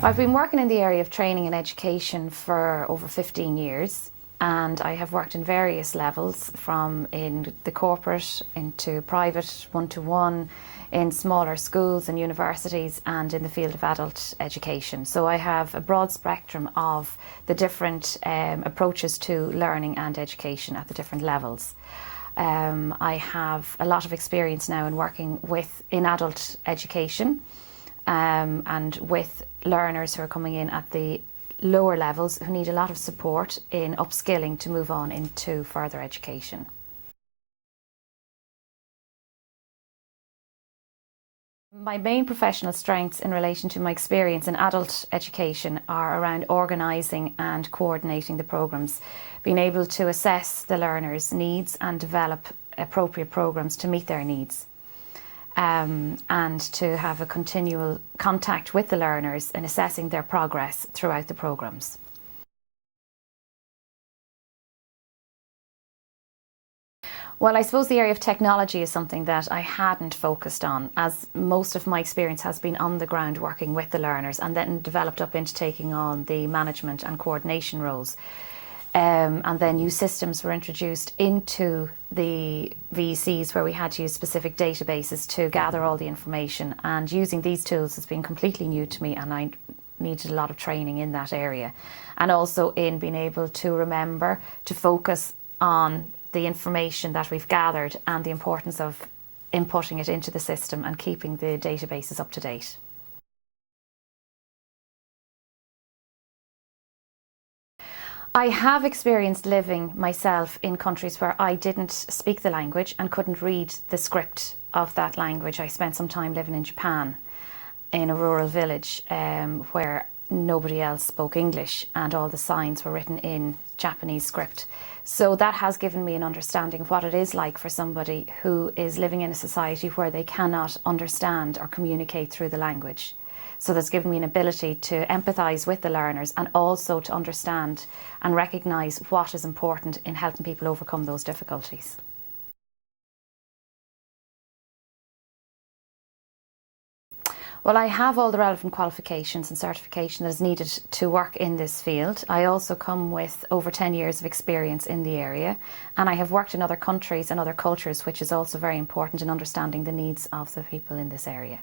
I've been working in the area of training and education for over 15 years, and I have worked in various levels, from in the corporate into private, one-to-one, in smaller schools and universities, and in the field of adult education. So I have a broad spectrum of the different approaches to learning and education at the different levels. I have a lot of experience now in working in adult education and with learners who are coming in at the lower levels who need a lot of support in upskilling to move on into further education. My main professional strengths in relation to my experience in adult education are around organising and coordinating the programmes, being able to assess the learners' needs and develop appropriate programmes to meet their needs, and to have a continual contact with the learners in assessing their progress throughout the programmes. Well, I suppose the area of technology is something that I hadn't focused on, as most of my experience has been on the ground working with the learners, and then developed up into taking on the management and coordination roles. And then new systems were introduced into the VECs where we had to use specific databases to gather all the information, and using these tools has been completely new to me, and I needed a lot of training in that area, and also in being able to remember to focus on the information that we've gathered and the importance of inputting it into the system and keeping the databases up to date. I have experienced living myself in countries where I didn't speak the language and couldn't read the script of that language. I spent some time living in Japan in a rural village where nobody else spoke English and all the signs were written in Japanese script. So that has given me an understanding of what it is like for somebody who is living in a society where they cannot understand or communicate through the language. So that's given me an ability to empathise with the learners and also to understand and recognise what is important in helping people overcome those difficulties. Well, I have all the relevant qualifications and certification that is needed to work in this field. I also come with over 10 years of experience in the area, and I have worked in other countries and other cultures, which is also very important in understanding the needs of the people in this area.